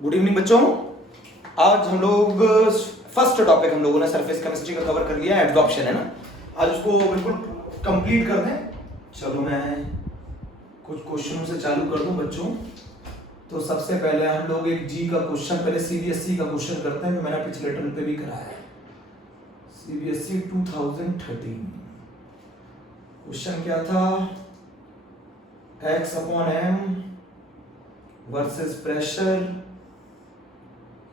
Good evening बच्चों। आज हम लोग फर्स्ट टॉपिक हम लोगों ने सरफेस केमिस्ट्री का कवर कर लिया, एब्जॉर्प्शन है ना। आज उसको बिल्कुल कंप्लीट कर दें। चलो मैं कुछ क्वेश्चनों से चालू कर दूं बच्चों। तो सबसे पहले हम लोग एक जी का क्वेश्चन, पहले सीबीएसई का क्वेश्चन करते हैं जो मैंने पिछले टर्म पे भी कराया है। सीबीएसई 2013 क्वेश्चन क्या था? x upon M versus pressure,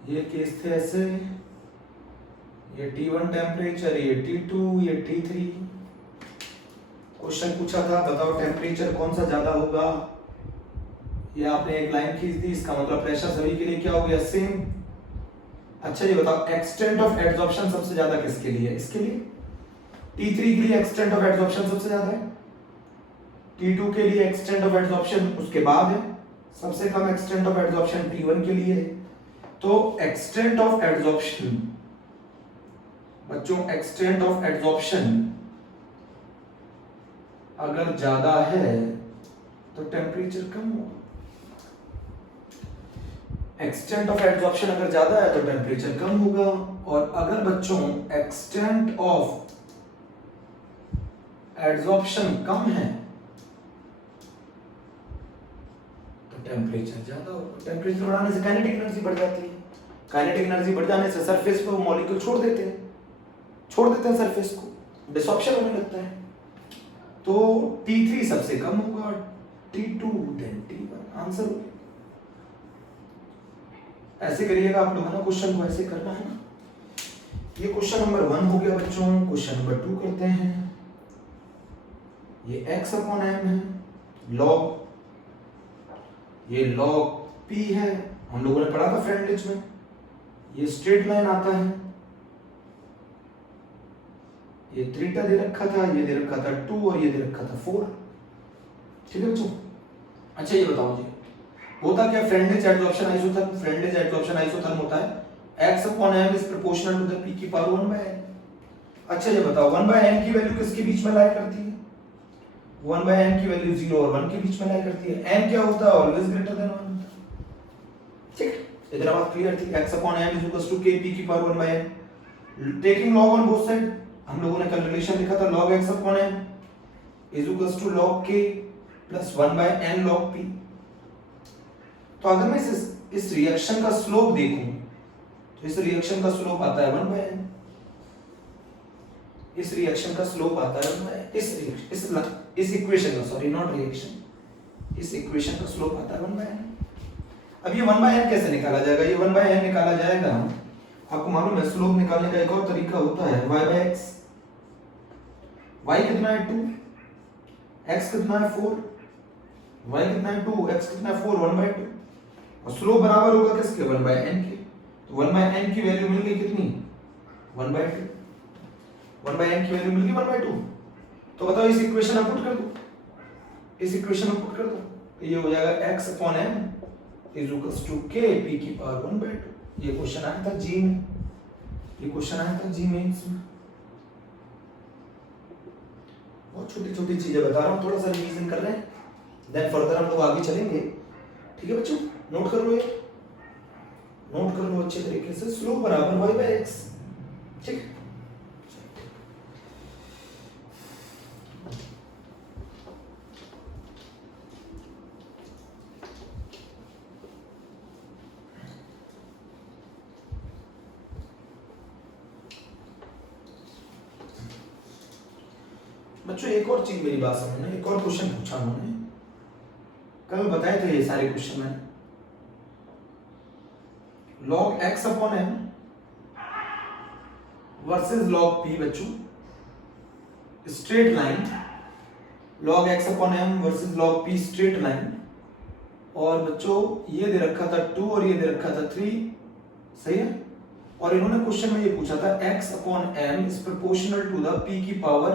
ये केस थे ऐसे, ये T1 टेम्परेचर, ये T2, ये T3। क्वेश्चन पूछा था बताओ टेम्परेचर कौन सा ज्यादा होगा। ये आपने एक लाइन खींच दी, इसका मतलब प्रेशर सभी के लिए क्या हो गया? सेम। अच्छा ये बताओ एक्सटेंट ऑफ एब्जॉर्प्शन सबसे ज्यादा किसके लिए? इसके लिए। T3 के लिए एक्सटेंट ऑफ एब्जॉर्प्शन सबसे ज्यादा है, T2 के लिए एक्सटेंट ऑफ एब्जॉर्प्शन उसके बाद है, सबसे कम एक्सटेंट ऑफ एब्जॉर्प्शन T1 के लिए है। तो एक्सटेंट ऑफ एब्जॉर्प्शन बच्चों, एक्सटेंट ऑफ एब्जॉर्प्शन अगर ज्यादा है तो टेम्परेचर कम होगा। एक्सटेंट ऑफ एब्जॉर्प्शन अगर ज्यादा है तो टेम्परेचर कम होगा, और अगर बच्चों एक्सटेंट ऑफ एब्जॉर्प्शन कम है तो टेम्परेचर ज्यादा होगा। टेम्परेचर बढ़ाने से काइनेटिक एनर्जी बढ़ जाती है, काइनेटिक एनर्जी बढ़ जाने से सरफेस पे वो मॉलिक्यूल छोड़ देते हैं सरफेस को, डिसॉर्प्शन होने लगता है। तो T3 सबसे कम होगा, T2 देन T1 आंसर हो गया। ऐसे करिएगा आप लोगों ने, क्वेश्चन को ऐसे करना है ना। ये क्वेश्चन नंबर 1 हो गया बच्चों। क्वेश्चन नंबर 2 करते हैं। ये x अपॉन m है, लॉग, ये लॉग p है, हम लोगों ने पढ़ा था फ्रेंडलिज में। ये स्ट्रेट लाइन आता है, ये थीटा दे रखा था, ये दे रखा था 2 और ये दे रखा था 4। ठीक है बच्चों। अच्छा ये बताओ मुझे, होता क्या Freundlich absorption isotherm? Freundlich absorption isotherm होता है x upon m is proportional to the p की पावर 1 बाय n। अच्छा ये बताओ 1 बाय n की वैल्यू किसके बीच में लाई करती है? 1 बाय n की वैल्यू 0 और 1 के बीच में लाई करती है। n क्या होता है? Always greater than 1। ठीक, इतना बात क्लियर थी। x upon m is equals to k p की power 1 by n। Taking log on both side, हम लोगों ने कल रिलेशन लिखा था log x upon m is equals to log k plus 1 by n log p। तो अगर मैं इस रिएक्शन का स्लोप देखूं तो इस रिएक्शन का स्लोप आता है 1 बाय n, इस रिएक्शन का स्लोप आता है 1 बाय इस इक्वेशन का, सॉरी नॉट रिएक्शन, इस इक्वेशन का स्लोप आता है 1 बाय n। अब ये 1 बाय n कैसे निकाला जाएगा? ये 1 बाय n निकाला जाएगा, आपको मालूम है स्लोप निकालने का एक और तरीका होता है y बाय x। y कितना है 2, x कितना है 4, y कितना है 2, x कितना है 4, 1 बाय 2, और स्लोप बराबर होगा किसके? 1 बाय n के। तो 1 बाय n की वैल्यू मिल गई कितनी? 1 बाय 2। 1 बाय n की वैल्यू मिल गई 1 बाय 2। तो बताओ इस इक्वेशन में पुट कर दो, इस इक्वेशन में पुट कर दो, तो ये हो जाएगा x upon m is equals to k p की पावर 1 बाय 2। ये क्वेश्चन आया था जी में, ये क्वेश्चन आया था जी मेंस में। बहुत छोटी छोटी चीजें बता रहा हूँ, थोड़ा सा रिवीजन कर रहे हैं, देन फर्दर हम लोग आगे चलेंगे। ठीक है बच्चों, नोट कर लो, ये नोट कर लो अच्छे तरीके से। स्लोप बराबर y बाय x। ठीक, बच्चों एक और चीज मेरी बात समझना, एक और क्वेश्चन पूछा उन्होंने, कल बताए थे ये सारे क्वेश्चन मैंने। log x upon m versus log p बच्चों, straight line, log x upon m versus log p straight line, और बच्चों ये दे रखा था 2 और ये दे रखा था 3, सही है। और इन्होंने क्वेश्चन में ये पूछा था x upon m is proportional to the p की power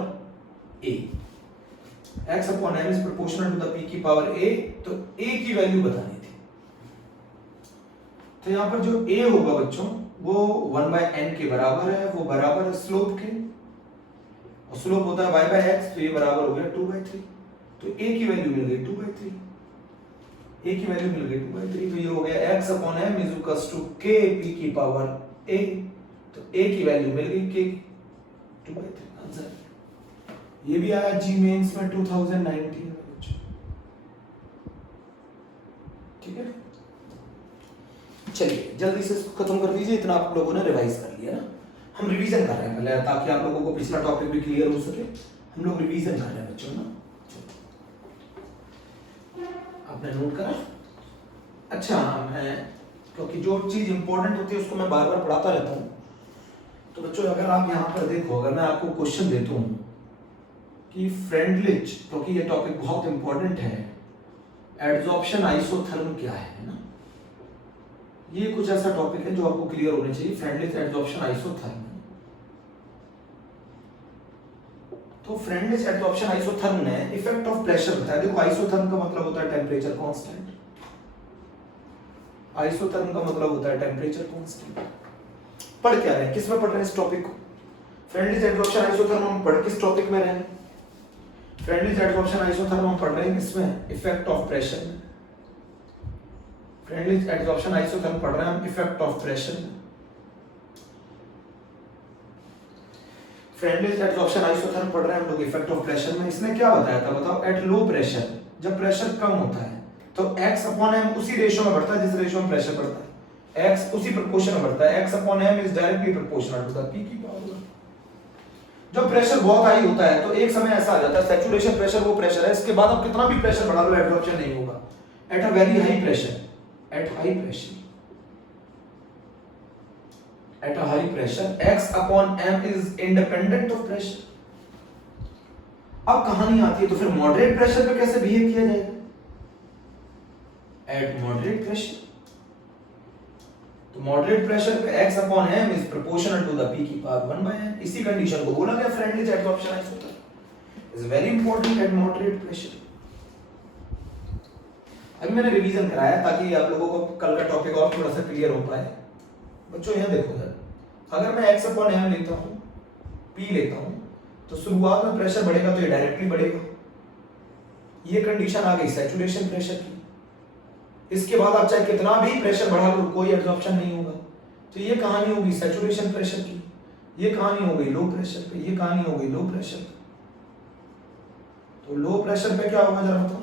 a, x upon m is proportional to the p की पावर a, तो a की वैल्यू बतानी थी। तो यहां पर जो a होगा बच्चों वो 1 बाय n के बराबर है, वो बराबर है स्लोप के, और स्लोप होता है y बाय x, तो ये बराबर हो गया 2 बाय 3। तो a की वैल्यू मिल गई 2 बाय 3, a की वैल्यू मिल गई 2 बाय 3। तो ये हो गया x x upon m is equals to k p की पावर a, तो a की वैल्यू मिल गई k 2/3 आंसर। ये भी आया जी मेंस में 2019 में बच्चों, ठीक है। चलिए जल्दी से इसको खत्म कर दीजिए, इतना आप लोगों ने रिवाइज कर लिया ना। हम रिवीजन कर रहे हैं पहले ताकि आप लोगों को पिछला टॉपिक भी क्लियर हो सके। हम लोग रिवीजन कर रहे हैं बच्चों ना, आपने नोट करा? अच्छा मैं, क्योंकि जो चीज इंपॉर्टेंट होती है उसको मैं बार बार पढ़ाता रहता हूँ। तो बच्चों अगर आप यहाँ पर देखो, अगर मैं आपको क्वेश्चन देता हूँ कि फ्रेंडलिच, क्योंकि ये टॉपिक बहुत इंपॉर्टेंट है, एडजॉर्प्शन आइसोथर्म क्या है ना, ये कुछ ऐसा टॉपिक है जो आपको क्लियर होना चाहिए। फ्रेंडलिच एडजॉर्प्शन आइसोथर्म, तो फ्रेंडलिच एडजॉर्प्शन आइसोथर्म ने इफेक्ट ऑफ प्रेशर बताया। देखो आइसोथर्म का मतलब होता है टेम्परेचर कांस्टेंट, आइसोथर्म का मतलब होता है टेम्परेचर कांस्टेंट। पढ़ क्या रहे हैं, किस में पढ़ रहे हैं इस टॉपिक को? फ्रेंडलिच एडजॉर्प्शन आइसोथर्म हम पढ़ किस टॉपिक में रहे हैं? फ्रेंडलिच एडजॉर्प्शन आइसोथर्म हम पढ़ रहे हैं किसमें? इफेक्ट ऑफ प्रेशर में। फ्रेंडलिच एडजॉर्प्शन आइसोथर्म पढ़ रहे हैं हम इफेक्ट ऑफ प्रेशर में। फ्रेंडलिच एडजॉर्प्शन आइसोथर्म पढ़ रहे हैं हम लोग इफेक्ट ऑफ प्रेशर में। इसने क्या बताया था बताओ? एट लो प्रेशर, जब प्रेशर कम होता है तो x अपॉन m उसी रेशियो में बढ़ता है जिस रेशियो में प्रेशर बढ़ता है। x उसी प्रोपोर्शन में बढ़ता है। x upon m is directly proportional to the p की पावर। जब प्रेशर बहुत हाई होता है तो एक समय ऐसा आ जाता है, सैचुरेशन प्रेशर वो प्रेशर है, इसके बाद आप कितना भी प्रेशर बढ़ा लो एब्जॉर्प्शन नहीं होगा। At a very high pressure, eight high pressure, at a high pressure x upon m is independent of pressure. अब कहानी आती है तो फिर मॉडरेट प्रेशर पे कैसे बिहेव किया जाएगा? एट मॉडरेट प्रेशर, तो मॉडरेट प्रेशर पे x upon m is proportional to the p की पावर 1/n। इसी कंडीशन को बोला गया Freundlich adsorption isotherm is very important at moderate pressure. अभी मैंने रिवीजन कराया ताकि आप लोगों को कल का टॉपिक और थोड़ा सा क्लियर हो पाए। बच्चों यहां देखो सर, अगर मैं x अपॉन m लेता हूं, p लेता हूं, तो शुरुआत में प्रेशर बढ़ेगा तो ये डायरेक्टली बढ़ेगा। ये कंडीशन आ गई सैचुरेशन प्रेशर की। इसके बाद आप चाहे कितना भी प्रेशर बढ़ा लो कोई एब्जॉर्प्शन नहीं होगा। तो ये कहानी होगी सैचुरेशन प्रेशर की, ये कहानी हो गई लो प्रेशर पे, ये कहानी हो गई लो प्रेशर पे। तो लो प्रेशर पे क्या होगा जरा बताओ?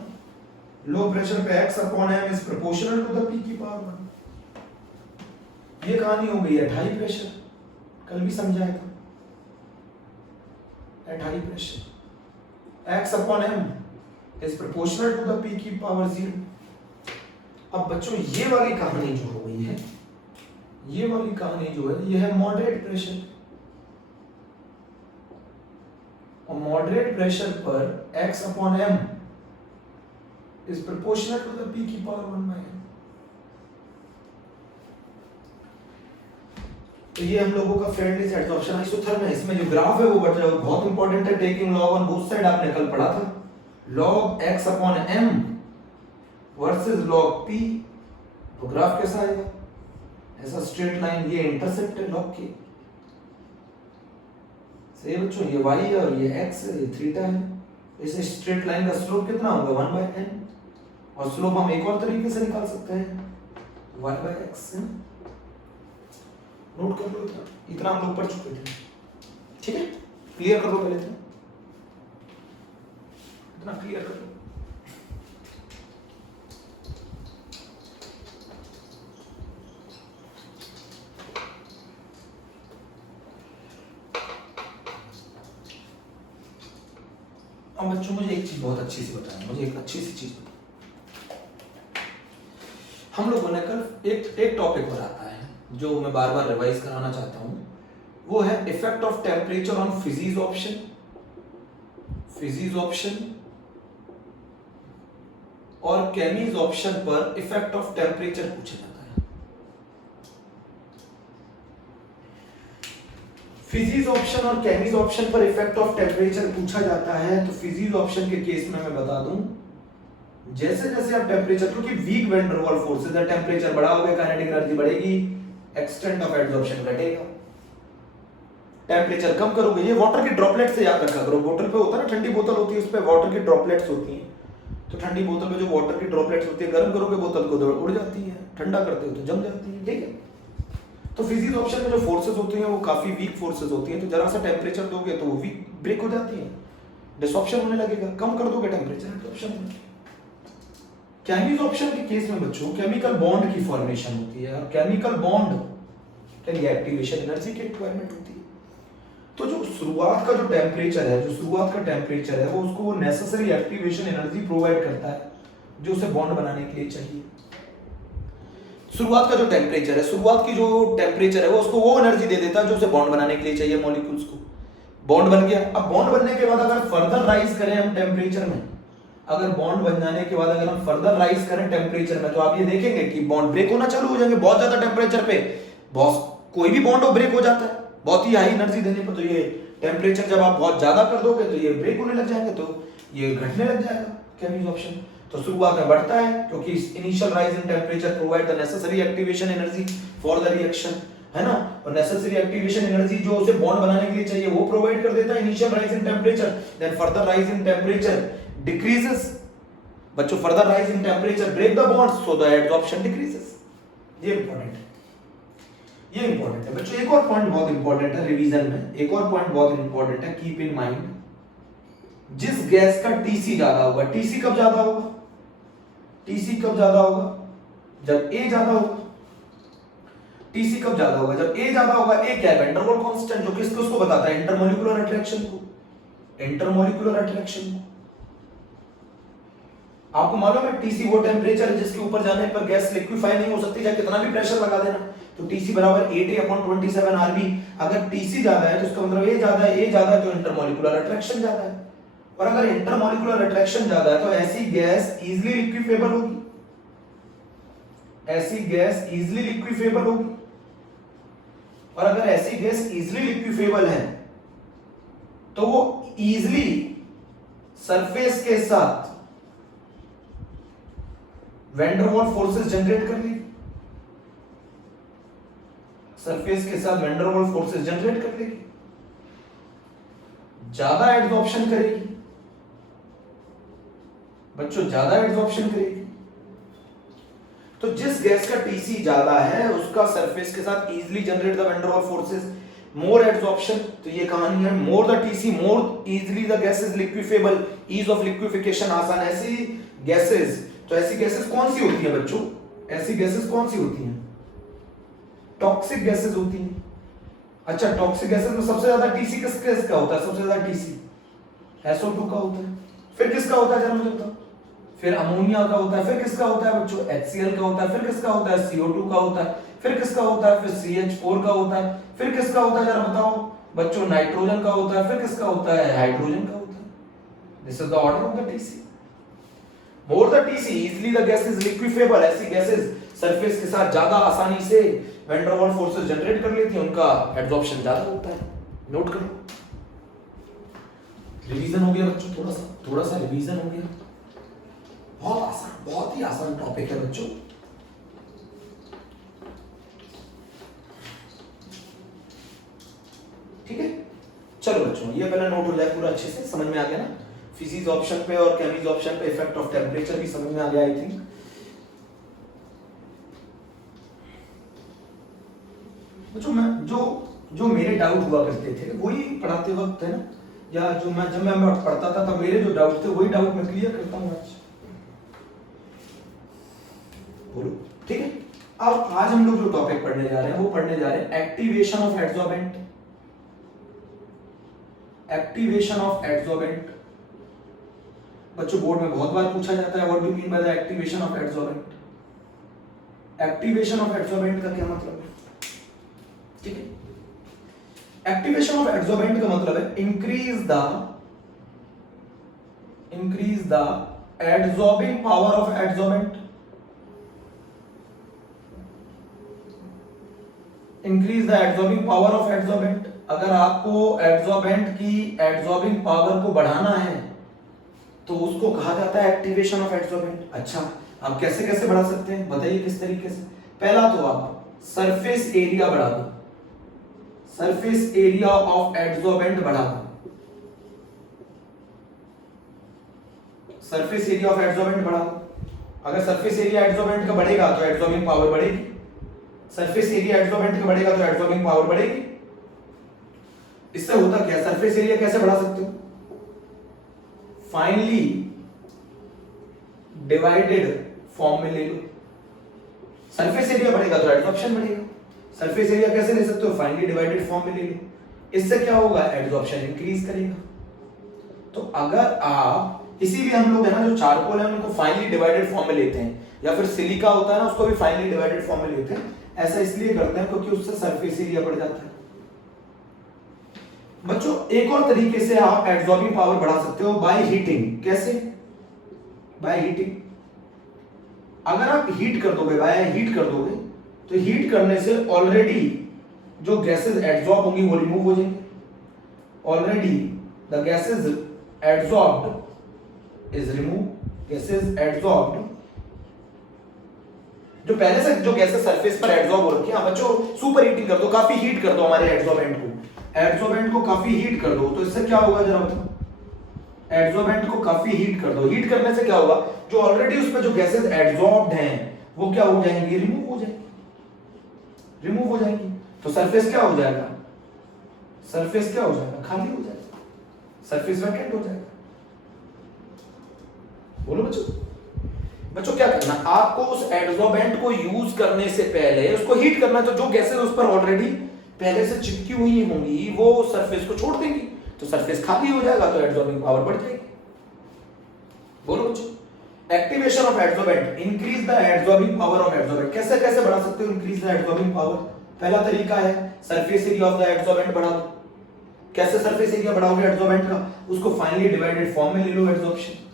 लो प्रेशर पे x upon m is proportional to the p की पावर 1। ये कहानी हो गई एट हाई प्रेशर, कल भी समझाया था। At high pressure x upon m is proportional to the p की पावर 0। अब बच्चों ये वाली कहानी जो हो गई है, ये वाली कहानी जो है ये है मॉडरेट प्रेशर। और मॉडरेट प्रेशर पर x upon m is proportional to the p की पावर 1/n। तो ये हम लोगों का फ्रेंडलिच एडजॉर्प्शन आइसोथर्म है। इसमें जो ग्राफ है वो बहुत इंपॉर्टेंट है। Taking log on both side आपने कल पढ़ा था। Log x upon m versus log p, तो ग्राफ कैसा आएगा? ऐसा स्ट्रेट लाइन, ये इंटरसेप्ट है लॉग के। सही है बच्चों, ये y है और ये x है, ये थीटा है। इस स्ट्रेट लाइन का स्लोप कितना होगा? 1/n। और स्लोप हम एक और तरीके से निकाल सकते हैं, y/x है। नोट कर लो, इतना हम लोग पढ़ चुके थे, ठीक है? क्लियर कर लो पहले, इतना क्लियर कर लो। अब बच्चों मुझे एक चीज बहुत अच्छी सी बताएं, मुझे एक अच्छी सी चीज बताएं। हम लोगों ने कल एक टॉपिक पर आता है जो मैं बार बार रिवाइज कराना चाहता हूं, वो है effect of temperature on physisorption. Physisorption और केमीज ऑप्शन पर इफेक्ट ऑफ टेम्परेचर पूछा जाता है। फिजीज ऑप्शन और केमीज ऑप्शन पर इफेक्ट ऑफ टेम्परेचर पूछा जाता है। तो फिजीज ऑप्शन के केस में मैं बता दूं, जैसे जैसे आप टेम्परेचर, क्योंकि weak van der Waals forces है, टेम्परेचर बढ़ाओगे काइनेटिक एनर्जी बढ़ेगी, एक्सटेंट ऑफ एब्जॉर्प्शन घटेगा। टेम्परेचर कम करोगे, ये वाटर की ड्रॉपलेट से याद रखा करो। बोतल पे होता है ना, ठंडी बोतल होती है, उस पे वाटर की ड्रॉपलेट्स होती हैं। तो ठंडी बोतल में जो वाटर की ड्रॉपलेट्स होती है, गर्म करोगे बोतल को तो उड़ जाती है, ठंडा करते हो तो जम जाती है, ठीक है। तो फिजिक्स ऑप्शन में जो फोर्सेस होती हैं वो काफी वीक फोर्सेस होती हैं, तो जरा सा टेम्परेचर दोगे तो वो वीक ब्रेक हो जाती है, डिसऑप्शन होने लगेगा, कम कर दोगे टेम्परेचर ऑप्शन में। केमिकल के केस में बच्चों केमिकल बॉन्ड की फॉर्मेशन होती है, और केमिकल बॉन्ड के लिए एक्टिवेशन एनर्जी की रिक्वायरमेंट होती है। तो जो शुरुआत का जो टेम्परेचर है, जो शुरुआत का टेम्परेचर है वो उसको नेसेसरी एक्टिवेशन एनर्जी प्रोवाइड करता है जो उसे बॉन्ड बनाने के लिए चाहिए। शुरुआत का जो टेम्परेचर है, शुरुआत की जो टेम्परेचर है वो उसको वो एनर्जी दे देता है जो उसे बॉन्ड बनाने के लिए चाहिए मॉलिक्यूल्स को। बॉन्ड बन गया, अब बॉन्ड बनने के बाद अगर फर्दर राइज करें हम टेम्परेचर में, अगर बॉन्ड बन जाने के बाद अगर हम फर्दर राइज करें टेम्परेचर में, तो आप ये देखेंगे कि बॉन्ड ब्रेक होना चालू हो जाएंगे। बहुत ज्यादा टेम्परेचर पे कोई भी बॉन्ड हो ब्रेक हो जाता है, बहुत ही हाई एनर्जी देने पर। तो ये टेम्परेचर जब आप बहुत ज्यादा कर दोगे तो ये ब्रेक होने लग जाएंगे, तो ये घटने लग जाएगा केमिकल ऑप्शन। तो शुरुआत में बढ़ता है क्योंकि initial rise in temperature provide the necessary activation energy for the reaction, है ना। और नेसेसरी एक्टिवेशन एनर्जी जो उसे बॉन्ड बनाने के लिए चाहिए वो प्रोवाइड कर देता है initial rise in temperature. Then further rise in temperature decreases, बच्चों further rise in temperature break the bonds so the adsorption decreases. ये इंपॉर्टेंट है, ये इंपॉर्टेंट है बच्चों। एक और पॉइंट बहुत इंपॉर्टेंट है रिवीजन में, एक और पॉइंट बहुत इंपॉर्टेंट है, कीप इन माइंड। जिस गैस का टीसी ज्यादा होगा, टीसी कब ज्यादा होगा, टीसी कब ज्यादा होगा, जब ए ज्यादा होगा। टीसी कब ज्यादा होगा, जब ए ज्यादा होगा। ए क्या है, वैन डर वाल्स कांस्टेंट, जो किसको बताता है, इंटरमोलिकुलर अट्रैक्शन को, इंटरमोलिकुलर अट्रैक्शन को। आपको मालूम है टीसी वो टेम्परेचर है जिसके ऊपर जाने पर गैस लिक्विफाई नहीं हो सकती, चाहे कितना भी प्रेशर लगा देना। तो टीसी बराबर 8A/27 RB। अगर टीसी ज्यादा है तो इसका मतलब ए ज्यादा है, ए ज्यादा है तो इंटरमोलिकुलर अट्रैक्शन ज्यादा है। और अगर इंटरमोलिकुलर अट्रैक्शन ज्यादा है तो ऐसी गैस इजीली लिक्विफेबल होगी, ऐसी गैस इजीली लिक्विफेबल होगी। और अगर ऐसी गैस इजीली लिक्विफेबल है तो वो इजीली सरफेस के साथ van der Waals forces generate कर ली, सरफेस के साथ van der Waals forces generate कर लेगी, ज्यादा एडसॉर्प्शन करेगी बच्चों, ज्यादा एडसॉर्प्शन करेगी। तो जिस गैस का टीसी ज्यादा है उसका सरफेस के साथ easily generate the van der Waals forces, more adsorption. तो ये कहानी है, more the TC more easily the gas is liquefiable, ease of liquefaction आसान। ऐसी गैसेस, तो ऐसी गैसेस कौन सी होती है बच्चों, ऐसी गैसेस कौन सी होती हैं, टॉक्सिक गैसेस होती हैं। अच्छा, टॉक्सिक गैसेस में सबसे ज्यादा टीसी किसका होता है, सबसे ज्यादा टीसी SO2 का होता है। फिर किसका होता है जरा मुझे बताओ, फिर अमोनिया का होता है, फिर किसका होता है बच्चों, HCl का होता है, फिर किसका होता है CO2 का होता है, फिर किसका होता है, फिर CH4 का होता है, फिर किसका होता है जरा बताओ बच्चों, नाइट्रोजन का होता है, फिर किसका होता है, हाइड्रोजन का होता है। This is the order of the TC. More the TC easily the gas is liquefiable, ऐसी गैसेस सरफेस के साथ ज्यादा आसानी से van der Waals forces generate कर लेती हैं, उनका एडसॉर्प्शन ज्यादा होता है। नोट करो, रिवीजन हो गया बच्चों, थोड़ा सा रिवीजन हो गया। बहुत आसान, बहुत ही आसान टॉपिक है बच्चों। ठीक है, चलो बच्चों ये पहले नोट हो जाए पूरा, अच्छे से समझ में आ गया ना। फिजिक्स ऑप्शन पे और केमिकल ऑप्शन पे इफेक्ट ऑफ टेम्परेचर भी समझ में आ गया आई थिंक। बच्चों मैं जो मेरे डाउट हुआ करते थे वही पढ़ाते वक्त है ना, या जो मैं जब मैं पढ़ता था तब मेरे जो डाउट थे वही डाउट मैं क्लियर करता हूँ आज। बोलो, ठीक है। अब आज हम लोग जो टॉपिक पढ़ने जा रहे हैं वो पढ़ने जा रहे हैं activation of adsorbent. Activation of adsorbent बच्चों बोर्ड में बहुत बार पूछा जाता है, what do mean by the activation of adsorbent. Activation of adsorbent का क्या मतलब है, ठीक है। एक्टिवेशन ऑफ एडसॉर्बेंट का मतलब है increase the adsorbing power of adsorbent, increase the adsorbing power of adsorbent. अगर आपको एडसॉर्बेंट की एडसॉर्बिंग पावर को बढ़ाना है तो उसको कहा जाता है एक्टिवेशन ऑफ एडसॉर्बेंट। अच्छा, आप कैसे कैसे बढ़ा सकते हैं बताइए किस तरीके से। पहला तो आप सरफेस एरिया बढ़ा दो, सरफेस एरिया ऑफ एडसॉर्बेंट बढ़ा दो, सरफेस एरिया ऑफ एडसॉर्बेंट बढ़ा दो। अगर सरफेस एरिया एडसॉर्बेंट का बढ़ेगा तो एडसॉर्बिंग पावर बढ़ेगी, सरफेस एरिया एडसॉर्बेंट का बढ़ेगा तो एडसॉर्बिंग पावर बढ़ेगी। इससे होता क्या, सरफेस एरिया कैसे बढ़ा सकते हो, फाइनली डिवाइडेड फॉर्म में ले लो। सरफेस एरिया बढ़ेगा तो एडसॉर्प्शन बढ़ेगा, सरफेस एरिया कैसे ले सकते हो, फाइनली डिवाइडेड फॉर्म में ले लो। इससे क्या होगा, एडसॉर्प्शन इंक्रीज करेगा। तो अगर आप इसीलिए हम लोग है ना जो चारकोल है उनको फाइनली डिवाइडेड फॉर्म में लेते हैं, या फिर सिलिका होता है ना उसको भी फाइनली डिवाइडेड फॉर्म में लेते हैं। ऐसा इसलिए करते हैं क्योंकि उससे सरफेस एरिया बढ़ जाता है। बच्चों एक और तरीके से आप एडसॉर्बिंग पावर बढ़ा सकते हो, बाय हीटिंग। कैसे, बाय हीटिंग। अगर आप हीट कर दोगे, बाय हीट कर दोगे, तो हीट करने से ऑलरेडी जो गैसेस एडसॉर्ब होंगी वो रिमूव हो जाएंगे। Already the gases adsorbed is remove, gases adsorbed, जो पहले से जो गैसेस सरफेस पर एडसॉर्ब हो रखी है। बच्चों सुपर हीटिंग कर दो, काफी हीट कर दो हमारे एडसॉर्बेंट को, एडसॉर्बेंट को काफी हीट कर दो, तो इससे क्या होगा जरा बताओ, एडसॉर्बेंट को काफी हीट कर दो। हीट करने से क्या होगा, जो ऑलरेडी उस पर जो गैसेस एडसॉर्ब्ड हैं वो क्या हो जाएंगी, रिमूव हो जाएंगी, रिमूव हो जाएंगी। तो सरफेस क्या हो जाएगा, सरफेस क्या हो जाएगा, खाली हो जाएगा, सरफेस वैकेंट हो जाएगा। बोलो बच्चों, बच्चों क्या करना, आपको उस एडसॉर्बेंट को यूज करने से पहले उसको हीट करना। तो जो गैसेस उस पर ऑलरेडी पहले से चिपकी हुई होंगी वो सरफेस को छोड़ देंगी, तो सरफेस खाली हो जाएगा, तो एडसॉर्बिंग पावर बढ़ जाएगी। बोलो बच्चों, activation of adsorbent, increase the adsorbing power of adsorbent. कैसे कैसे बढ़ा सकते हो इंक्रीज द एडसॉर्बिंग पावर? पहला तरीका है सरफेस एरिया ऑफ द एडसॉर्बेंट बढ़ा दो। कैसे सरफेस एरिया बढ़ाओगे एडसॉर्बेंट का, उसको फाइनली डिवाइडेड फॉर्म में ले लो, एडसॉर्प्शन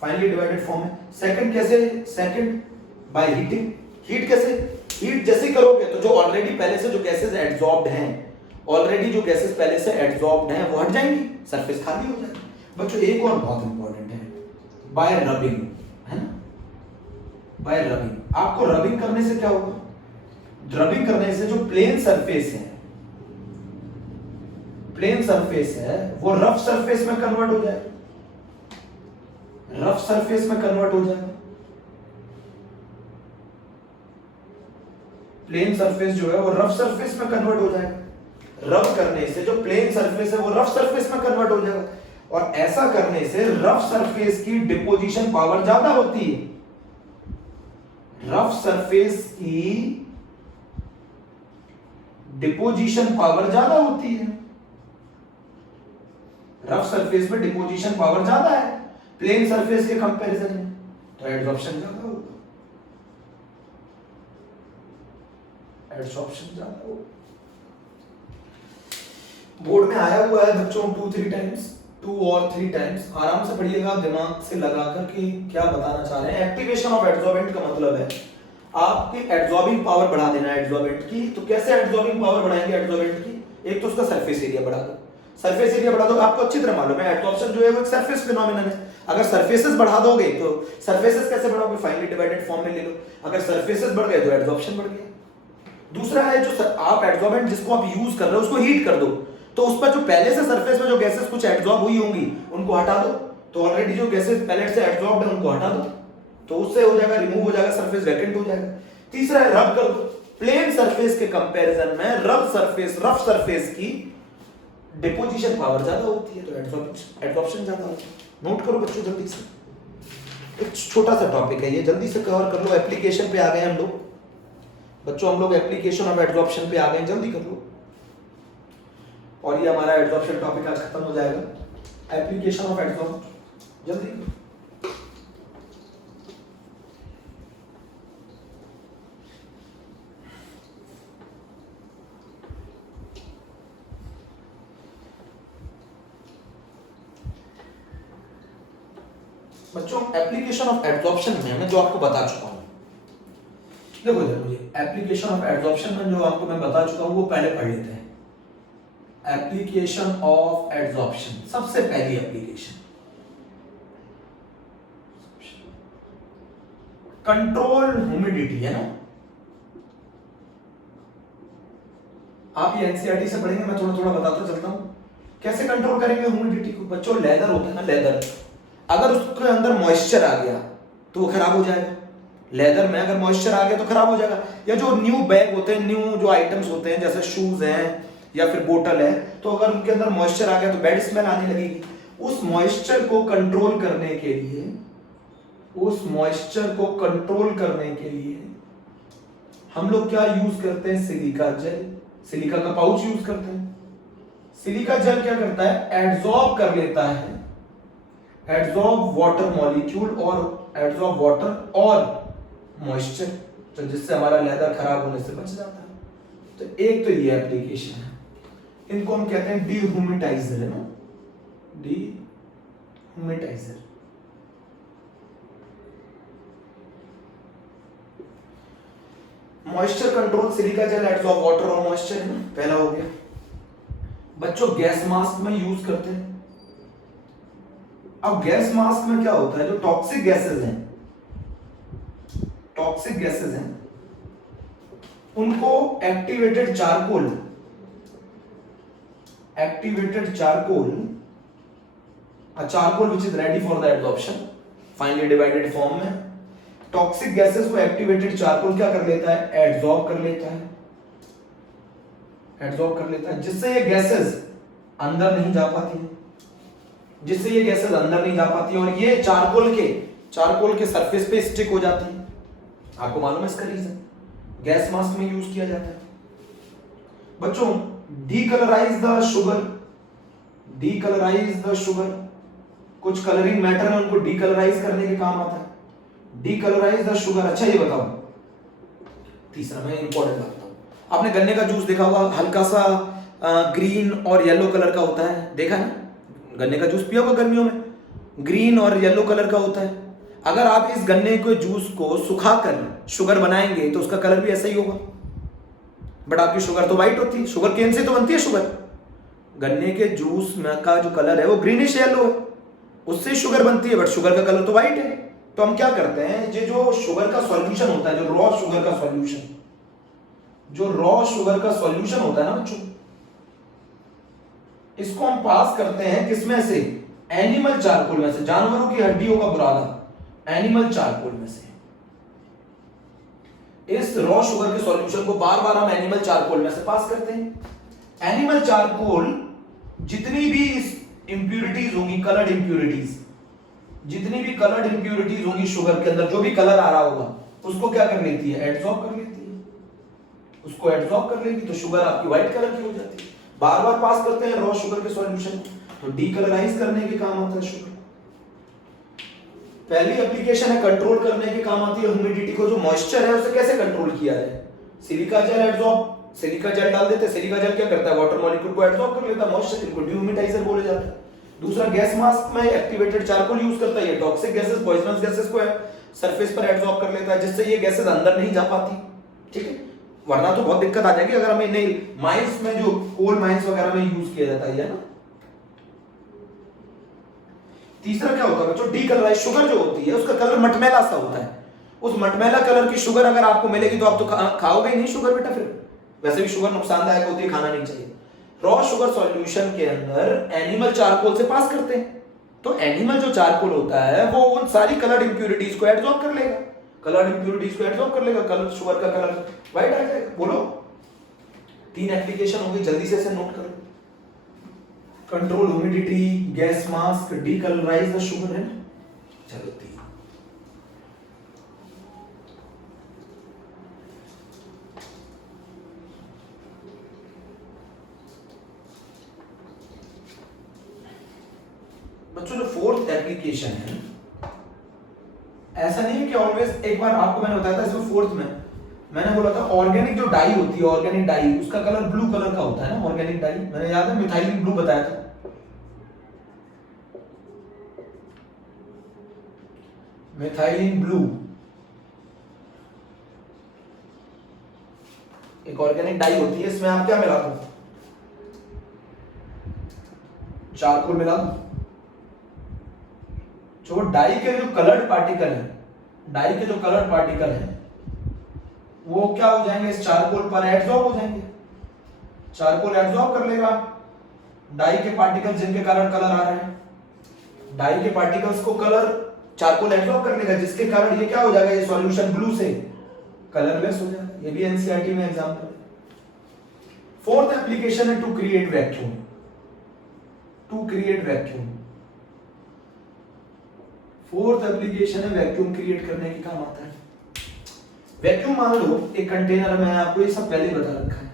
फाइनली डिवाइडेड फॉर्म में। सेकंड कैसे, सेकंड बाय हीटिंग। हीट कैसे, हीट जैसे करोगे तो जो ऑलरेडी पहले से जो गैसेस एडसॉर्ब्ड हैं, ऑलरेडी जो गैसेस पहले से एडसॉर्ब्ड हैं वो हट जाएंगी, सरफेस खाली हो जाएगी। बच्चों एक और बहुत इंपॉर्टेंट है, बाय रबिंग, है ना, बाय रबिंग। आपको रबिंग करने से क्या होगा, रबिंग करने से जो प्लेन सरफेस है, प्लेन सरफेस है वो रफ सरफेस में कन्वर्ट हो जाएगा, रफ सरफेस में कन्वर्ट हो जाएगा। प्लेन सरफेस जो है वो रफ सरफेस में कन्वर्ट हो जाएगा। रब करने से जो प्लेन सरफेस है वो रफ सरफेस में कन्वर्ट हो जाएगा, और ऐसा करने से रफ सरफेस की डिपोजिशन पावर ज्यादा होती है। रफ सरफेस की डिपोजिशन पावर ज्यादा होती है, रफ सरफेस में डिपोजिशन पावर ज्यादा है प्लेन सरफेस के कंपैरिजन में, तो एडसॉर्प्शन ज्यादा होगा, एडसॉर्प्शन ज्यादा होगा। बोर्ड में आया हुआ है बच्चों 2-3 टाइम्स, 2 और 3 टाइम्स, आराम से पढ़िएगा दिमाग से लगा कर कि क्या बताना चाह रहे हैं। एक्टिवेशन ऑफ एडसॉर्बेंट का मतलब है आपकी एडसॉर्बिंग पावर बढ़ा देना एडसॉर्बेंट की। तो कैसे एडसॉर्बिंग पावर बढ़ाएंगे एडसॉर्बेंट की, एक तो उसका सरफेस एरिया बढ़ा दो, सरफेस एरिया बढ़ा दो। आपको अच्छी तरह मालूम है एडसॉर्प्शन जो है वो एक सरफेस फिनोमेनन है। अगर सरफेसेस बढ़ा दोगे तो सरफेसेस कैसे बढ़ाओगे, फाइनली डिवाइडेड फॉर्म में ले लो। अगर सरफेसेस बढ़ गए तो एडसॉर्प्शन बढ़ गया। दूसरा है जो आप एडसॉर्बेंट जिसको आप यूज कर रहे हो उसको हीट कर दो, तो उस पर जो पहले से सरफेस में जो गैसेस कुछ एडसॉर्ब हुई होंगी उनको हटा दो, तो ऑलरेडी जो गैसेस पहले से एडसॉर्ब्ड है उनको हटा दो, तो उससे हो जाएगा, रिमूव हो जाएगा, सरफेस वैकेंट हो जाएगा। तीसरा है रब कर दो। प्लेन सरफेस के कंपैरिजन में रफ सरफेस की डिपोजिशन पावर ज्यादा होती है, तो एडसॉर्प्शन ज्यादा होता है। नोट करो बच्चों जल्दी से, एक छोटा सा टॉपिक है ये, जल्दी से कवर कर लो। एप्लीकेशन पे आ गए हम लोग बच्चों, हम लोग एप्लीकेशन ऑफ एडसॉर्प्शन पे आ गए, जल्दी कर लो, और ये हमारा एडसॉर्प्शन टॉपिक आज खत्म हो जाएगा। एप्लीकेशन ऑफ एडसॉर्प्शन, जल्दी करो। बच्चों एप्लीकेशन ऑफ एडसॉर्प्शन में मैं जो आपको बता चुका हूं, देखो मुझे एप्लीकेशन ऑफ एडसॉर्प्शन में जो आपको मैं बता चुका हूं वो पहले पढ़ लेते हैं। एप्लीकेशन ऑफ एडसॉर्प्शन, सबसे पहली एप्लीकेशन कंट्रोल ह्यूमिडिटी है ना। आप ये एनसीईआरटी से पढ़ेंगे, मैं थोड़ा थोड़ा बताता चलता हूं कैसे कंट्रोल करेंगे ह्यूमिडिटी को। बच्चों लेदर होता है ना, लेदर, अगर उसके अंदर मॉइस्चर आ गया तो वो खराब हो जाएगा। लेदर में अगर मॉइस्चर आ गया तो खराब हो जाएगा। या जो न्यू बैग होते हैं, न्यू जो आइटम्स होते हैं जैसे शूज हैं या फिर बोतल है, तो अगर उनके अंदर मॉइस्चर आ गया तो बैड स्मेल आने लगेगी। उस मॉइस्चर को कंट्रोल करने के लिए, उस मॉइस्चर को कंट्रोल करने के लिए हम लोग क्या यूज करते हैं? सिलिका जेल, सिलिका का पाउच यूज करते हैं। सिलिका जेल क्या करता है? एड्सॉर्ब कर लेता है, एड्सॉर्ब वाटर मॉलिक्यूल और एड्सॉर्ब वाटर और मॉइस्चर, तो जिससे हमारा लेदर खराब होने से बच जाता है। तो एक तो ये एप्लीकेशन है, इनको हम कहते हैं डीह्यूमिडाइजर, है ना, dehumidifier. Moisture control, silica gel adsorb water और मॉइस्चर, है ना, पहला हो गया। बच्चों गैस मास्क में यूज करते हैं। अब गैस मास्क में क्या होता है? जो टॉक्सिक गैसेस हैं, टॉक्सिक गैसेस हैं, उनको activated charcoal, activated charcoal, a charcoal which is ready for the adsorption, finely divided form में, टॉक्सिक गैसेस को एक्टिवेटेड चारकोल क्या कर लेता है? एड्सॉर्ब कर लेता है, एड्सॉर्ब कर लेता है, जिससे ये गैसेस अंदर नहीं जा पाती हैं, जिससे ये गैसेस अंदर नहीं जा पाती और ये चारकोल के सरफेस पे स्टिक हो जाती है। आपको मालूम है इसका रीजन? गैस मास्क में यूज किया जाता है। बच्चों decolourise the sugar, decolourise the sugar, कुछ कलरिंग मैटर है उनको डीकलराइज करने के काम आता है। Decolourise the sugar. अच्छा ये बताओ, तीसरा मैं इंपॉर्टेंट बात बताऊं, आपने गन्ने का जूस देखा होगा, हल्का सा ग्रीन और येलो कलर का होता है, देखा है ना? गन्ने का जूस पिया होगा गर्मियों में, ग्रीन और येलो कलर का होता है। अगर आप इस गन्ने के जूस को सुखाकर शुगर बनाएंगे तो उसका कलर भी ऐसा ही होगा, बट आपकी शुगर तो व्हाइट होती है। शुगर केन से तो बनती है शुगर। गन्ने के जूस में का जो कलर है वो ग्रीनिश येलो है, उससे शुगर बनती है, बट शुगर का कलर तो व्हाइट है। तो हम क्या करते हैं, ये जो शुगर का सॉल्यूशन होता है, जो रॉ शुगर का सॉल्यूशन, जो रॉ शुगर का सॉल्यूशन होता है ना बच्चों, इसको हम पास करते हैं किसमें से? एनिमल चारकोल में से, जानवरों की हड्डियों का बुरादा, एनिमल चारकोल में से। इस रॉ शुगर के सॉल्यूशन को बार बार हम एनिमल चारकोल में से पास करते हैं। एनिमल चारकोल जितनी भी इंप्यूरिटीज होंगी, कलर्ड इंप्यूरिटीज, जितनी भी कलर्ड इंप्यूरिटीज होंगी शुगर के अंदर, जो भी कलर आ रहा होगा, उसको क्या कर लेती है? एड्सॉर्ब कर लेती है, उसको एड्सॉर्ब कर लेगी, तो शुगर आपकी व्हाइट कलर की हो जाती है। बार बार पास करते हैं रॉ शुगर के सॉल्यूशन, तो डीकलराइज करने के काम आता है शुगर। पहली एप्लीकेशन है कंट्रोल करने के काम आती है ह्यूमिडिटी को, जो मॉइस्चर है उसे कैसे कंट्रोल किया जाए? Silica gel adsorb, silica gel डाल देते हैं, सिलिका जेल क्या करता है? वाटर मॉलिक्यूल को एड्सॉर्ब कर लेता है, मॉइस्चर, इनको डीह्यूमिडाइजर बोले जाता है। दूसरा गैस मास्क में एक्टिवेटेड चारकोल यूज करता है, ये टॉक्सिक गैसेस, पॉइजनस गैसेस को सरफेस पर एड्सॉर्ब कर लेता है, जिससे ये गैसेस अंदर नहीं जा पाती। ठीक है, वरना तो बहुत दिक्कत आ जाएगी अगर हमें नहीं, माइंस में जो कोल माइंस वगैरह में यूज किया जाता है ना। तीसरा क्या होता है बच्चों? डीकलराइज शुगर जो होती है उसका कलर मटमैला सा होता है। उस मटमैला कलर की शुगर अगर आपको मिलेगी तो आप तो खाओगे ही नहीं शुगर बेटा, फिर वैसे भी शुगर नुकसानदायक होती है, खाना नहीं चाहिए। रॉ शुगर सॉल्यूशन के अंदर एनिमल चारकोल से पास करते हैं, तो एनिमल जो चारकोल होता है वो उन सारी कलर्ड इंप्यूरिटीज को एब्जॉर्ब कर लेगा, कलर्ड इंप्यूरिटीज को एब्जॉर्ब कर लेगा, कलर शुगर का कलर व्हाइट आ जाएगा। बोलो, 3 एप्लीकेशन होगी, जल्दी से इसे नोट करो। Control humidity, gas mask, decolourise the sugar, है ना। चलो 3 बच्चों, जो 4th एप्लीकेशन है, ऐसा नहीं है कि ऑलवेज, एक बार आपको मैंने बताया था इसमें 4th में मैंने बोला था ऑर्गेनिक जो डाई होती है, ऑर्गेनिक डाई, उसका कलर ब्लू कलर का होता है ना, ऑर्गेनिक डाई, मैंने याद है मिथाइलिन ब्लू बताया था। मिथाइलिन ब्लू एक ऑर्गेनिक डाई होती है, इसमें आप क्या मिला दो? चारकोल मिला दो। जो डाई के जो कलर्ड पार्टिकल है, डाई के जो कलर्ड पार्टिकल है वो क्या हो जाएंगे? इस चारकोल पर एड्सॉर्ब हो जाएंगे, चारकोल एड्सॉर्ब कर लेगा डाई के पार्टिकल जिनके कारण कलर आ रहा है। डाई के पार्टिकल्स को कलर चारकोल एब्जॉर्ब कर लेगा, जिसके कारण ये क्या हो जाएगा, ये सॉल्यूशन ब्लू से कलरलेस हो जाएगा। ये भी एनसीईआरटी में एग्जांपल है। फोर्थ एप्लीकेशन है to create vacuum. To create vacuum, fourth application है वैक्यूम क्रिएट करने के काम आता है। वैक्यूम मान लो एक कंटेनर में, आपको ये सब पहले बता रखा है,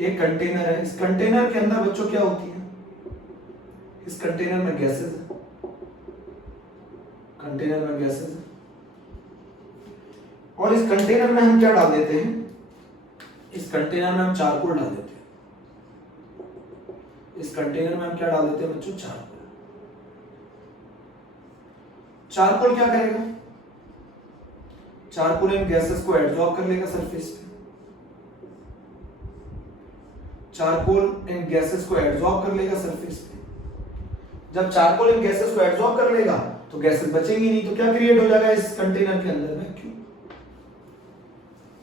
एक कंटेनर है, इस कंटेनर के अंदर बच्चों क्या होती है, इस कंटेनर में गैसेस है, कंटेनर में गैसेस है, और इस कंटेनर में हम क्या डाल देते हैं, इस कंटेनर में हम चारकोल डाल देते हैं, इस कंटेनर में हम क्या डाल देते हैं बच्चों, चारकोल। चारकोल क्या करेगा, चारकोल इन गैसेस को एब्जॉर्ब कर लेगा सरफेस पे, चारकोल इन गैसेस को एब्जॉर्ब कर लेगा सरफेस पे। जब चारकोल इन गैसेस को एब्जॉर्ब कर लेगा तो गैसेस बचेंगी नहीं, तो क्या क्रिएट हो जाएगा इस कंटेनर के अंदर, वैक्यूम।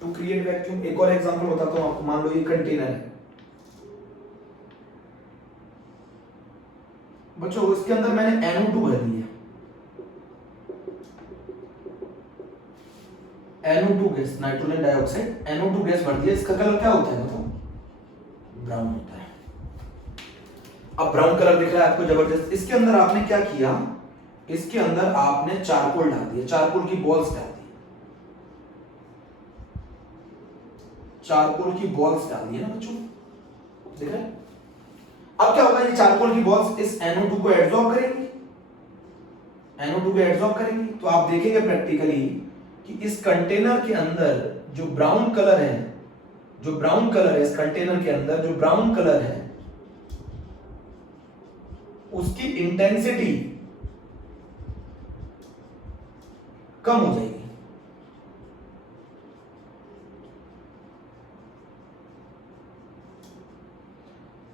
टू क्रिएट वैक्यूम, एक और एग्जांपल बताता हूं आपको। मान लो ये कंटेनर है बच्चों, इसके अंदर मैंने NO2 भर दिया, NO2 gas, nitrogen dioxide, NO2 gas भर दिया। इसका कलर क्या होता है बताओ, ब्राउन होता है। अब ब्राउन कलर दिख रहा है आपको जबरदस्त। इसके अंदर आपने क्या किया, इसके अंदर आपने चारकोल डाल दिया, चारकोल की बॉल्स डाल दी, चारकोल की बॉल्स डाल दी ना बच्चों, दिख रहा है। अब क्या होगा, ये चारकोल की बॉल्स इस NO2 को एब्जॉर्ब करेंगी, NO2 को एब्जॉर्ब करेंगी। तो आप देखेंगे प्रैक्टिकली कि इस कंटेनर के अंदर जो ब्राउन कलर है, जो ब्राउन कलर है इस कंटेनर के अंदर जो ब्राउन कलर है, उसकी इंटेंसिटी कम हो जाएगी।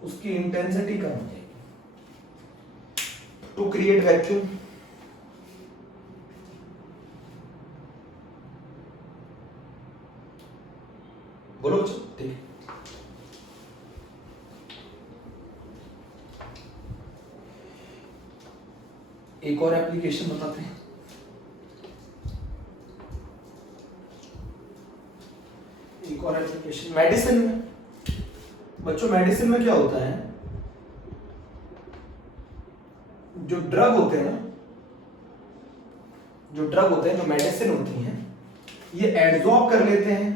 उसकी इंटेंसिटी कम हो जाएगी। टू क्रिएट वैक्यूम, बोलो ठीक है। एक और एप्लीकेशन बताते हैं। एक और एप्लीकेशन मेडिसिन में। बच्चों मेडिसिन में क्या होता है, जो ड्रग होते हैं ना, जो ड्रग होते हैं, जो मेडिसिन होती हैं, ये एब्जॉर्ब कर लेते हैं।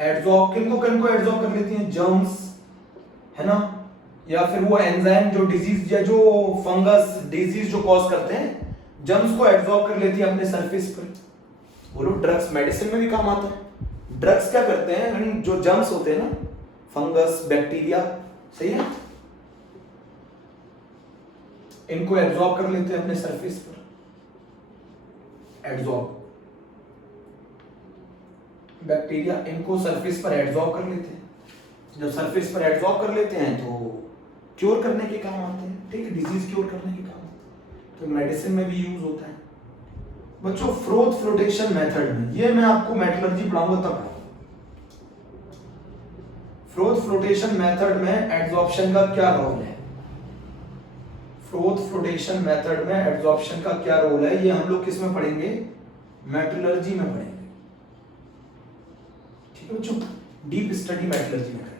एब्जॉर्ब किनको एब्जॉर्ब कर लेती हैं, जर्म्स है ना, या फिर वो एंजाइम जो डिजीज या जो फंगस डिजीज जो कॉज करते हैं, जर्म्स को एब्जॉर्ब कर लेती है अपने सरफेस पर। बोलो ड्रग्स मेडिसिन में भी काम आता है। ड्रग्स क्या करते हैं, जो जर्म्स होते हैं ना, फंगस बैक्टीरिया, सही है, इनको एब्जॉर्ब कर लेते हैं अपने सरफेस पर। एब्जॉर्ब, बैक्टीरिया इनको सरफेस पर एब्जॉर्ब कर लेते हैं। जब सरफेस पर एब्जॉर्ब कर लेते हैं तो क्योर करने के काम आते हैं, ठीक है, डिजीज क्योर करने के काम आते हैं, तो मेडिसिन में भी यूज होता है। बच्चों फ्रोथ फ्लोटेशन मेथड में, ये मैं आपको मेटलर्जी पढ़ाऊंगा तब। फ्रोथ फ्लोटेशन मेथड में एड्सॉर्प्शन का क्या रोल है, फ्रोथ फ्लोटेशन मेथड में एड्सॉर्प्शन का क्या रोल है, ये हम लोग किस में पढ़ेंगे, मेटलर्जी में पढ़ेंगे, ठीक है बच्चों, डीप स्टडी मेटलर्जी में करेंगे।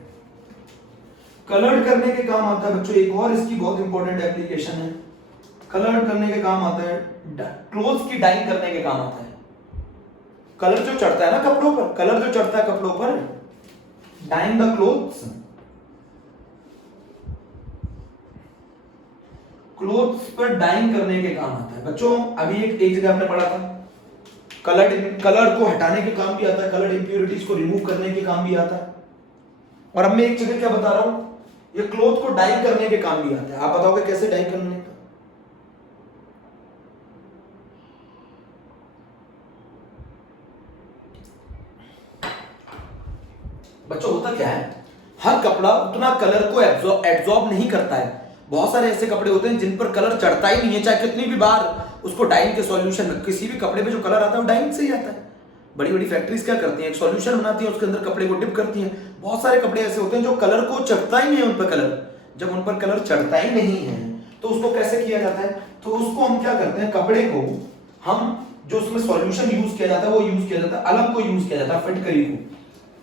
कलर्ड करने के काम आता है बच्चों, एक और इसकी बहुत इंपॉर्टेंट एप्लीकेशन है, कलर्ड करने के काम आता है, क्लोथ्स की डाइंग करने के काम आता है। कलर जो चढ़ता है ना कपड़ों पर, कलर जो चढ़ता है कपड़ों पर, डाइंग द क्लोथ्स, क्लोथ्स पर डाइंग करने के काम आता है। बच्चों अभी एक जगह आपने पढ़ा था, कलर को हटाने के काम भी आता है, कलर इंप्योरिटीज को रिमूव करने के काम भी आता है। और अब मैं एक जगह क्या बता रहा हूं, ये क्लोथ को डाई करने के काम भी आता है। आप बताओगे कैसे डाई करने का, बच्चों होता क्या है, हर कपड़ा उतना कलर को एब्जॉर्ब नहीं करता है। बहुत सारे ऐसे कपड़े होते हैं जिन पर कलर चढ़ता ही नहीं है, चाहे कितनी भी बार उसको डाइंग के सॉल्यूशन में, किसी भी कपड़े पे जो कलर आता है वो डाइंग से ही आता है। बड़ी बड़ी फैक्ट्रीज क्या करती हैं, एक सॉल्यूशन बनाती हैं, उसके अंदर कपड़े को डिप करती हैं। बहुत सारे कपड़े ऐसे होते हैं जो कलर को चढ़ता ही नहीं है उन पर कलर, जब उन पर कलर चढ़ता ही नहीं है तो उसको कैसे किया जाता है, तो उसको हम क्या करते हैं, कपड़े को हम जो उसमें सॉल्यूशन यूज किया जाता है वो यूज किया जाता है, अलग को यूज किया जाता है, फिटकरी को।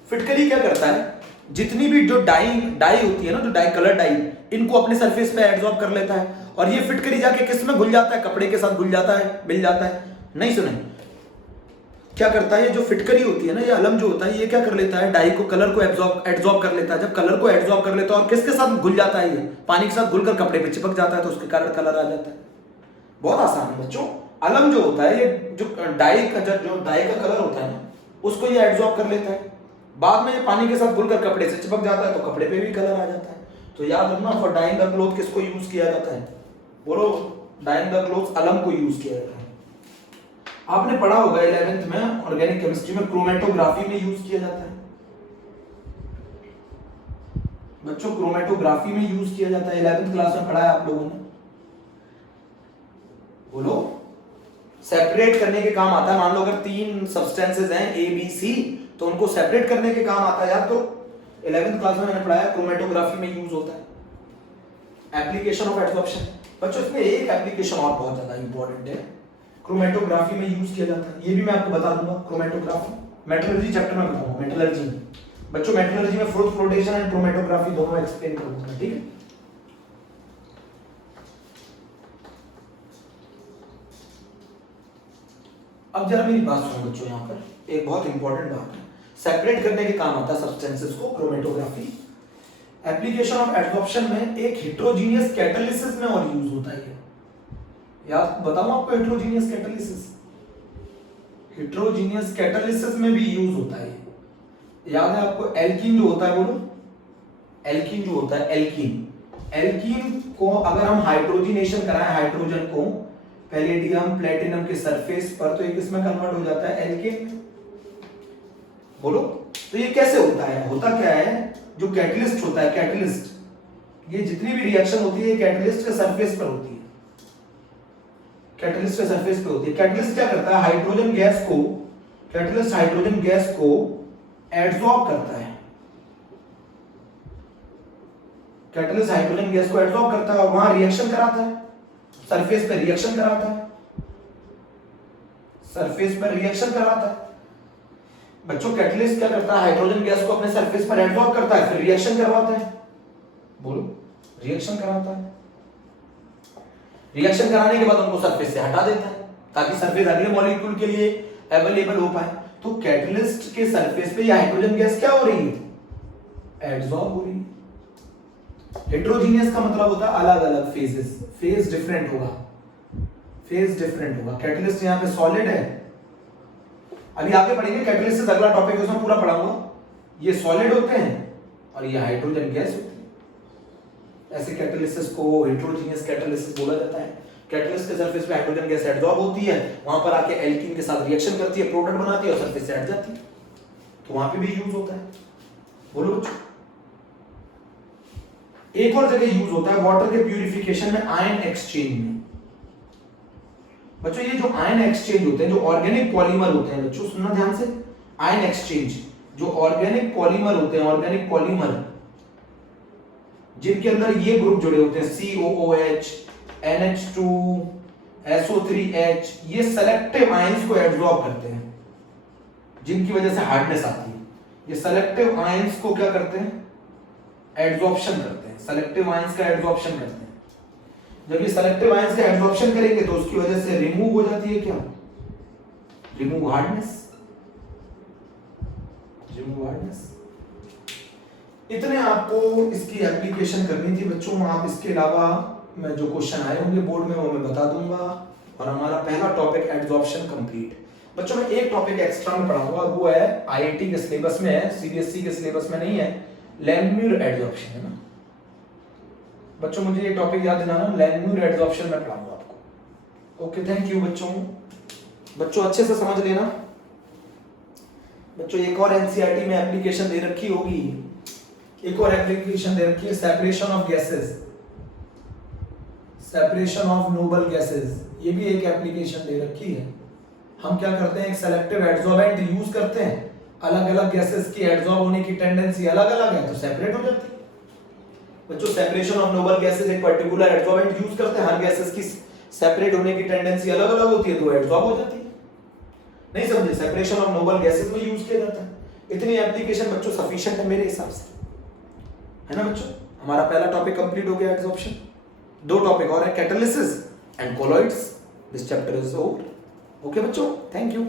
फिटकरी क्या करता है, जितनी भी जो डाई होती है ना, जो डाई कलर डाई, इनको अपने सरफेस पे एब्जॉर्ब कर लेता है, और ये फिटकरी जाके किस में घुल जाता है, कपड़े के साथ घुल जाता है, मिल जाता है। नहीं सुने, क्या करता है, जो फिटकरी होती है ना, ये अलम जो होता है, ये क्या कर लेता है, डाई को, कलर को एब्जॉर्ब कर लेता है। जब कलर को एब्जॉर्ब कर लेता है और किसके साथ घुल जाता है, ये पानी के साथ घुलकर कपड़े पे चिपक जाता है, तो उसके कारण कलर आ जाता है। बहुत आसान है बच्चों। अलम जो होता है, ये जो डाई का कलर होता है ना, उसको ये एब्जॉर्ब कर लेता है, बाद में ये पानी के साथ घुलकर कपड़े से चिपक जाता है, तो कपड़े पे भी कलर आ जाता है। तो याद रखना, फॉर डाइंग द क्लोथ किसको यूज किया जाता है, बोलो, डाइंग द क्लोथ अलम को यूज किया जाता है। आपने पढ़ा होगा 11th में ऑर्गेनिक केमिस्ट्री में क्रोमेटोग्राफी में यूज किया जाता है बच्चों, क्रोमेटोग्राफी में यूज किया जाता है, 11th क्लास में पढ़ा है आप लोगों ने, बोलो। सेपरेट करने के काम आता है, मान लो अगर 3 सब्सटेंसेस हैं ए बी सी, तो उनको सेपरेट करने के काम आता है, याद करो 11th क्लास में मैंने पढ़ाया, क्रोमेटोग्राफी में यूज होता है। एप्लीकेशन ऑफ एब्जॉर्प्शन बच्चों, इसमें एक एप्लीकेशन और बहुत ज्यादा इंपॉर्टेंट है, क्रोमेटोग्राफी में यूज किया जाता है, ये भी मैं आपको बता दूंगा। क्रोमेटोग्राफी मेटलर्जी चैप्टर में बताऊंगा, मेटलर्जी बच्चों, मेटलर्जी में फ्लोटेशन एंड क्रोमेटोग्राफी दोनों एक्सप्लेन करूंगा, ठीक है। अब जरा मेरी बात सुनो बच्चों, यहाँ पर एक बहुत इंपॉर्टेंट बात है, सेपरेट करने के काम आता है सब्सटेंसेस को, क्रोमेटोग्राफी। एप्लीकेशन ऑफ एब्जॉर्प्शन में एक हेटेरोजीनियस कैटालिसिस में और यूज होता है। याद बताऊं आपको, हेटेरोजीनियस कैटालिसिस में भी यूज होता है। याद है आपको, एल्कीन जो होता है, बोलो, एल्कीन जो होता है, एल्कीन को अगर हम हाइड्रोजनेशन कराएं, हाइड्रोजन को पैलेडियम प्लेटिनम के सरफेस पर, तो ये किसमें कन्वर्ट हो जाता है, एल्केन। बोलो, तो ये कैसे होता है, होता क्या है, जो कैटलिस्ट होता है, कैटलिस्ट, ये जितनी भी रिएक्शन होती है कैटलिस्ट के सरफेस पर होती है, कैटलिस्ट के सरफेस पे होती है। कैटलिस्ट क्या करता है, हाइड्रोजन गैस को, कैटलिस्ट हाइड्रोजन गैस को एब्जॉर्ब करता है, कैटलिस्ट हाइड्रोजन गैस को एब्जॉर्ब करता है और वहां रिएक्शन कराता है, सरफेस पे रिएक्शन कराता है, सरफेस पर रिएक्शन कराता है। बच्चों, कैटलिस्ट क्या करता है, हाइड्रोजन गैस को अपने सरफेस पर एब्जॉर्ब करता है, फिर रिएक्शन करवाता है, बोलो, रिएक्शन कराता है। रिएक्शन कराने के बाद उनको सरफेस से हटा देता है, ताकि सरफेस अगले मॉलिक्यूल के लिए अवेलेबल हो पाए। तो कैटलिस्ट के सरफेस पे ये हाइड्रोजन गैस क्या हो रही है, एब्जॉर्ब हो रही है। हेटेरोजीनियस का मतलब होता है अलग अलग फेजेस, फेज डिफरेंट होगा, फेज डिफरेंट होगा। कैटलिस्ट यहाँ पे सॉलिड है, अभी आगे पढ़ेंगे कैटलिस्ट से अगला टॉपिक उसमें पूरा पढ़ाऊंगा, ये सॉलिड होते हैं और ये हाइड्रोजन गैस होती है। ऐसे कैटालिसिस को हेटेरोजीनियस कैटालिसिस बोला जाता है। कैटलिस्ट के सरफेस पे हाइड्रोजन गैस एब्जॉर्ब होती है, वहां पर आके एल्कीन के साथ रिएक्शन करती है, प्रोडक्ट बनाती है और सरफेस से हट जाती है, तो वहां पे भी यूज होता है। बोलो बच्चों, एक और जगह यूज होता है वाटर के प्यूरिफिकेशन में, आयन एक्सचेंज में। बच्चों, ये जो आयन एक्सचेंज होते हैं, जो ऑर्गेनिक पॉलीमर होते हैं, बच्चों सुनना ध्यान से, आयन एक्सचेंज, जो ऑर्गेनिक पॉलीमर होते हैं, ऑर्गेनिक पॉलीमर जिनके अंदर ये ग्रुप जुड़े होते हैं, COOH, NH2, SO3H, ये सेलेक्टिव आयंस को एब्जॉर्ब करते हैं, जिनकी वजह से हार्डनेस आती है। ये सेलेक्टिव आयंस को क्या करते हैं, एब्जॉर्प्शन करते हैं, सेलेक्टिव आयंस का एब्जॉर्प्शन करते हैं। जब ये सेलेक्टिव आयंस का एब्जॉर्प्शन करेंगे तो उसकी वजह से रिमूव हो जाती है क्या, रिमूव हार्डनेस, रिमूव हार्डनेस। इतने आपको इसकी एप्लीकेशन करनी थी बच्चों। आप इसके अलावा मैं जो क्वेश्चन आए होंगे बोर्ड में वो मैं बता दूंगा, और हमारा पहला टॉपिक एब्जॉर्प्शन कंप्लीट। बच्चों, मैं एक टॉपिक एक्स्ट्रा में पढ़ाऊंगा, वो है IIT के सिलेबस में है, CBSE के सिलेबस में नहीं है, लैंगम्यूर एब्जॉर्प्शन है ना बच्चों। मुझे ये टॉपिक याद दिलाना, लैंगम्यूर एब्जॉर्प्शन में पढ़ाऊंगा आपको। ओके, थैंक यू बच्चों। बच्चों अच्छे से समझ लेना बच्चों। एक और NCERT में एप्लीकेशन दे रखी होगी, एक और एप्लीकेशन दे रखी है, separation of gases, separation of noble gases, ये भी एक एप्लीकेशन दे रखी है। हम क्या करते हैं, एक सेलेक्टिव एडसॉर्बेंट यूज करते हैं, अलग अलग गैसेस की एडसॉर्ब होने की टेंडेंसी अलग अलग है तो सेपरेट हो जाती है। बच्चों सेपरेशन ऑफ नोबल गैसेस एक पर्टिकुलर एडसॉर्बेंट यूज करते हैं, हर गैसेस की सेपरेट होने की टेंडेंसी अलग अलग होती है, तो एडसॉर्ब हो जाती है। नहीं समझे? सेपरेशन ऑफ नोबल गैसेस में यूज किया जाता है। इतनी एप्लीकेशन बच्चों सफिशिएंट है मेरे हिसाब से, है ना बच्चों? हमारा पहला टॉपिक कंप्लीट हो गया एडसॉर्प्शन। 2 टॉपिक और है, catalysis and colloids. This chapter is over. Okay बच्चों, थैंक यू।